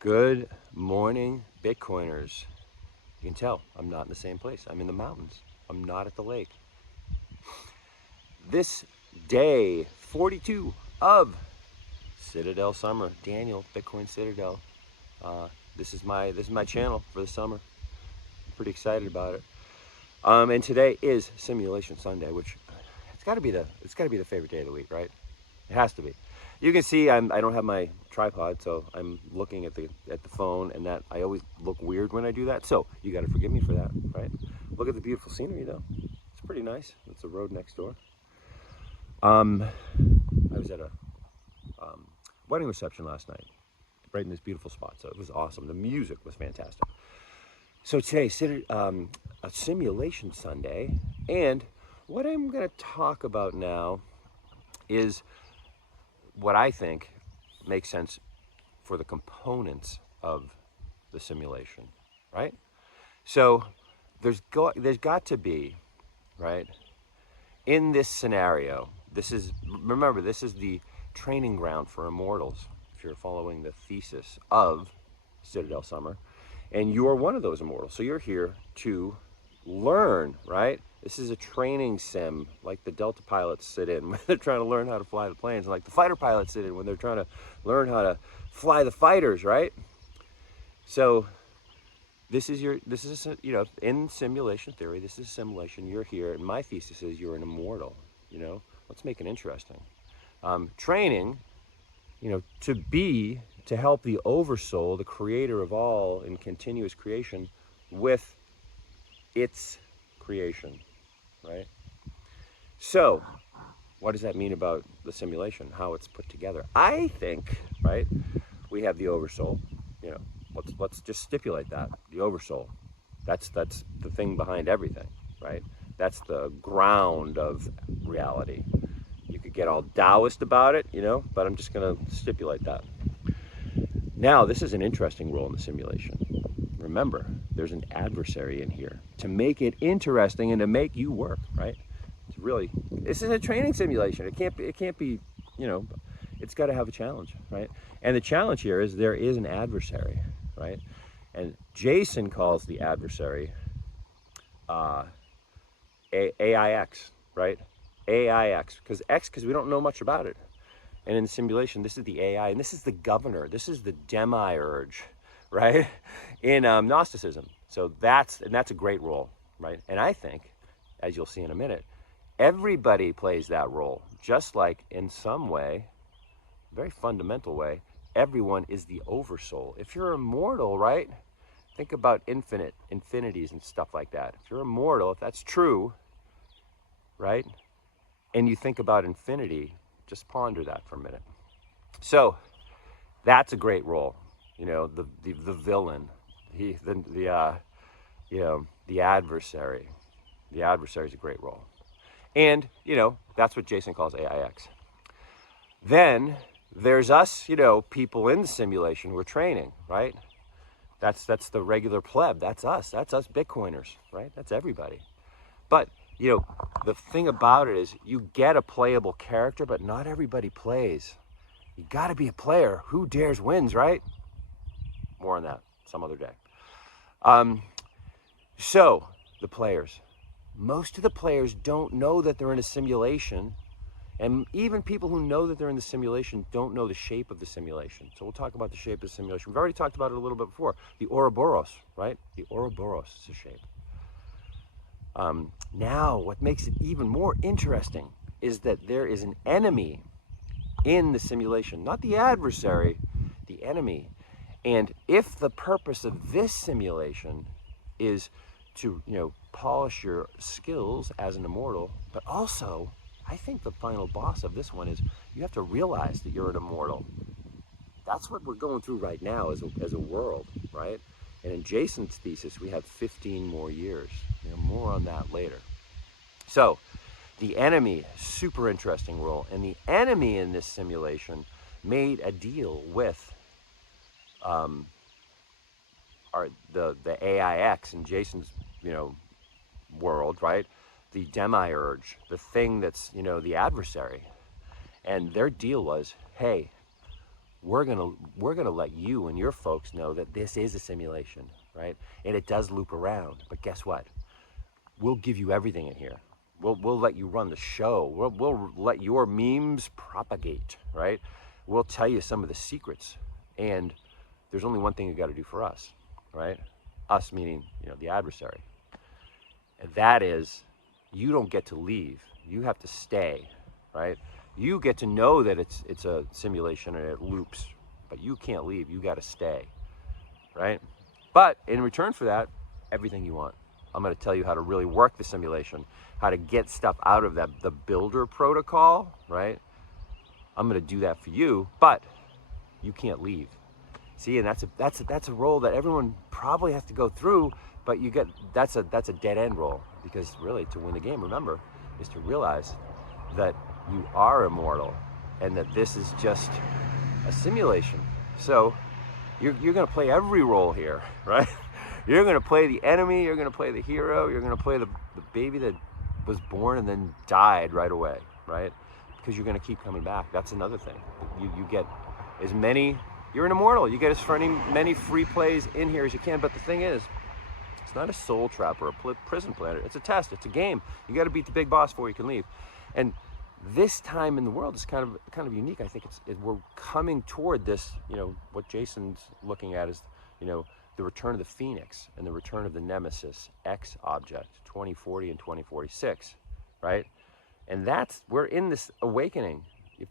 Good morning, Bitcoiners. You can tell I'm not in the same place. I'm in the mountains. I'm not at the lake. This day 42 of Citadel summer. Daniel, Bitcoin Citadel. This is my channel for the summer. I'm pretty excited about it. And today is Simulation Sunday, which it's got to be the favorite day of the week, right? It has to be. You can see I don't have my tripod, so I'm looking at the phone, and that I always look weird when I do that. So you got to forgive me for that, right? Look at the beautiful scenery, though. It's pretty nice. It's the road next door. I was at a wedding reception last night, right in this beautiful spot. So it was awesome. The music was fantastic. So today, a Simulation Sunday, and what I'm going to talk about now is what I think makes sense for the components of the simulation, right? So there's got to be, right, in this scenario, remember, this is the training ground for immortals, if you're following the thesis of Citadel Summer, and you're one of those immortals. So you're here to learn, right? This is a training sim, like the Delta pilots sit in when they're trying to learn how to fly the planes, and like the fighter pilots sit in when they're trying to learn how to fly the fighters, right? So this is in simulation theory, this is a simulation. You're here, and my thesis is you're an immortal. Let's make it interesting. Training, to help the oversoul, the creator of all in continuous creation, with its creation, right? So what does that mean about the simulation, how it's put together? I think, right, we have the oversoul. Let's just stipulate that the oversoul, that's the thing behind everything, right? That's the ground of reality. You could get all Taoist about it, but I'm just going to stipulate that. Now, this is an interesting role in the simulation. Remember, there's an adversary in here to make it interesting and to make you work, right? This is a training simulation. It can't be, it's got to have a challenge, right? And the challenge here is there is an adversary, right? And Jason calls the adversary AIX, right? AIX, because we don't know much about it. And in the simulation, this is the AI, and this is the governor. This is the demiurge, right? In Gnosticism. So that's a great role, right? And I think, as you'll see in a minute, everybody plays that role, just like in some way, very fundamental way, everyone is the oversoul. If you're immortal, right? Think about infinities and stuff like that. If you're immortal, if that's true, right? And you think about infinity, just ponder that for a minute. So that's a great role, the villain, the adversary. The adversary is a great role, and that's what Jason calls AIX. Then there's us, people in the simulation. We're training, right? That's the regular pleb. That's us Bitcoiners, right? That's everybody. But the thing about it is you get a playable character, but not everybody plays. You got to be a player. Who dares wins, right? More on that some other day. So the players. Most of the players don't know that they're in a simulation, and even people who know that they're in the simulation don't know the shape of the simulation. So we'll talk about the shape of the simulation. We've already talked about it a little bit before. The Ouroboros, right? The Ouroboros is a shape. Now, what makes it even more interesting is that there is an enemy in the simulation, not the adversary, the enemy. And if the purpose of this simulation is to, polish your skills as an immortal, but also, I think the final boss of this one is you have to realize that you're an immortal. That's what we're going through right now as a world, right? And in Jason's thesis, we have 15 more years. More on that later. So, the enemy, super interesting role. And the enemy in this simulation made a deal with the AIX in Jason's, world, right? The demiurge, the thing that's, the adversary. And their deal was, hey, we're gonna let you and your folks know that this is a simulation, right? And it does loop around. But guess what? We'll give you everything in here. We'll let you run the show. We'll let your memes propagate, right? We'll tell you some of the secrets. And there's only one thing you got to do for us, right? Us meaning, the adversary. And that is, you don't get to leave. You have to stay, right? You get to know that it's a simulation and it loops, but you can't leave. You got to stay, right? But in return for that, everything you want. I'm going to tell you how to really work the simulation, how to get stuff out of the builder protocol, right? I'm going to do that for you, but you can't leave. See, and that's a role that everyone probably has to go through, but that's a dead end role, because really to win the game, remember, is to realize that you are immortal and that this is just a simulation. So you're going to play every role here, right? You're going to play the enemy, you're going to play the hero, you're going to play the baby that was born and then died right away, right? Because you're going to keep coming back. That's another thing. You get as many, you're an immortal. You get as many free plays in here as you can. But the thing is, it's not a soul trap or a prison planet. It's a test. It's a game. You got to beat the big boss before you can leave. And this time in the world is kind of unique. I think we're coming toward this. What Jason's looking at is, the return of the Phoenix and the return of the Nemesis X object, 2040 and 2046, right? And we're in this awakening.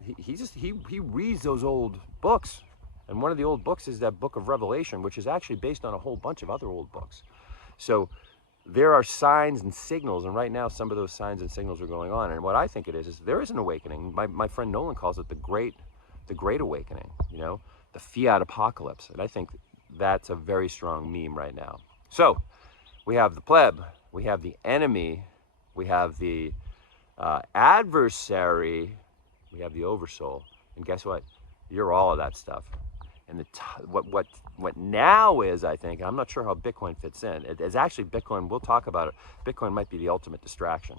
He reads those old books, and one of the old books is that book of Revelation, which is actually based on a whole bunch of other old books. So there are signs and signals, and right now some of those signs and signals are going on. And what I think it is there is an awakening. My friend Nolan calls it the Great Awakening, the fiat apocalypse. And I think that's a very strong meme right now. So we have the pleb, we have the enemy, we have the adversary, we have the oversoul, and guess what? You're all of that stuff. And what now is, I think, I'm not sure how Bitcoin fits in. It's actually Bitcoin. We'll talk about it. Bitcoin might be the ultimate distraction,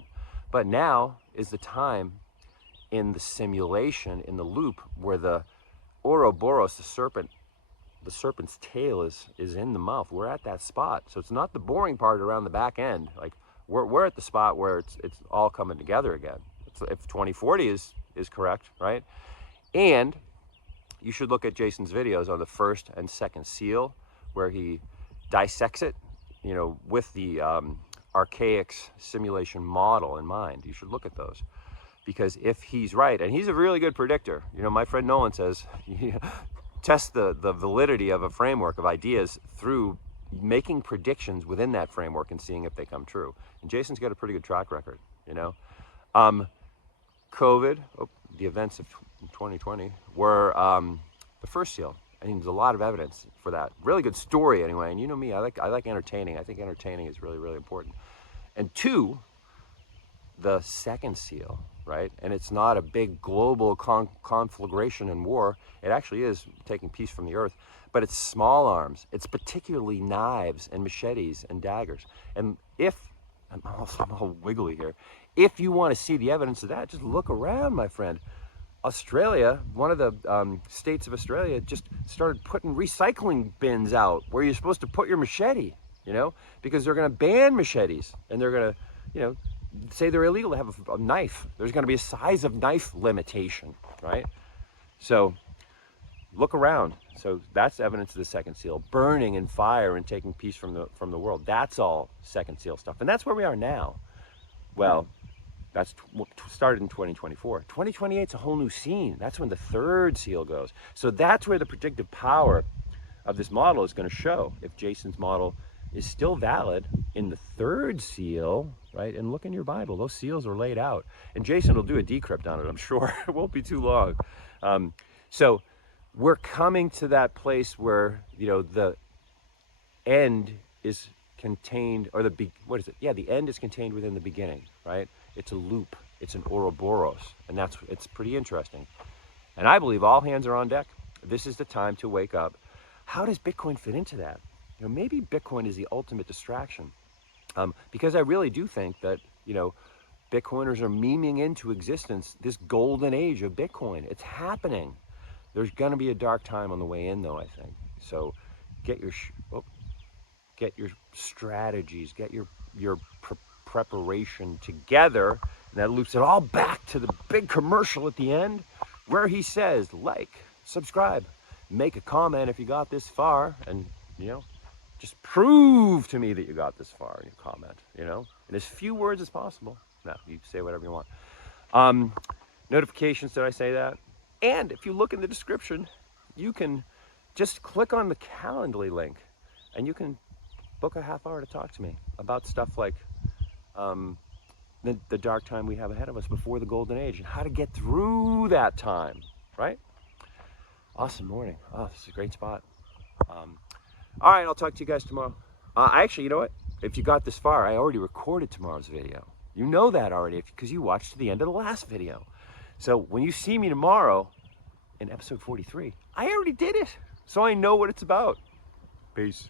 but now is the time in the simulation, in the loop, where the Ouroboros, the serpent's tail is in the mouth. We're at that spot. So it's not the boring part around the back end. Like we're at the spot where it's all coming together again. If 2040 is correct, right? And you should look at Jason's videos on the first and second seal, where he dissects it, with the archaic simulation model in mind. You should look at those, because if he's right, and he's a really good predictor. My friend Nolan says, test the validity of a framework of ideas through making predictions within that framework and seeing if they come true. And Jason's got a pretty good track record, COVID, the events of 2020 were the first seal. I mean, there's a lot of evidence for that. Really good story anyway. And you know me, I like entertaining. I think entertaining is really, really important. And two, the second seal, right? And it's not a big global conflagration and war. It actually is taking peace from the earth, but it's small arms. It's particularly knives and machetes and daggers. And I'm all wiggly here. If you want to see the evidence of that, just look around, my friend. Australia, one of the states of Australia, just started putting recycling bins out where you're supposed to put your machete, because they're going to ban machetes, and they're going to, say they're illegal to have a knife. There's going to be a size of knife limitation, right? So look around. So that's evidence of the second seal, burning in fire and taking peace from the world. That's all second seal stuff, and that's where we are now. Well, that's started in 2024. 2028 is a whole new scene. That's when the third seal goes. So that's where the predictive power of this model is going to show. If Jason's model is still valid in the third seal, right? And look in your Bible, those seals are laid out. And Jason will do a decrypt on it, I'm sure. It won't be too long. So we're coming to that place where, the end is contained, or the end is contained within the beginning, right? It's a loop. It's an Ouroboros, and it's pretty interesting. And I believe all hands are on deck. This is the time to wake up. How does Bitcoin fit into that? Maybe Bitcoin is the ultimate distraction, because I really do think that, Bitcoiners are memeing into existence this golden age of Bitcoin. It's happening. There's gonna be a dark time on the way in, though, I think. So get your get your strategies, get your preparation together, and that loops it all back to the big commercial at the end, where he says, like, subscribe, make a comment if you got this far, and just prove to me that you got this far in your comment, in as few words as possible. No, you say whatever you want. Notifications, did I say that? And if you look in the description, you can just click on the Calendly link, and you can book a half hour to talk to me about stuff like the dark time we have ahead of us before the golden age, and how to get through that time, right? Awesome morning. Oh, this is a great spot. All right, I'll talk to you guys tomorrow. Actually, you know what? If you got this far, I already recorded tomorrow's video. You know that already because you watched to the end of the last video. So when you see me tomorrow in episode 43, I already did it. So I know what it's about. Peace.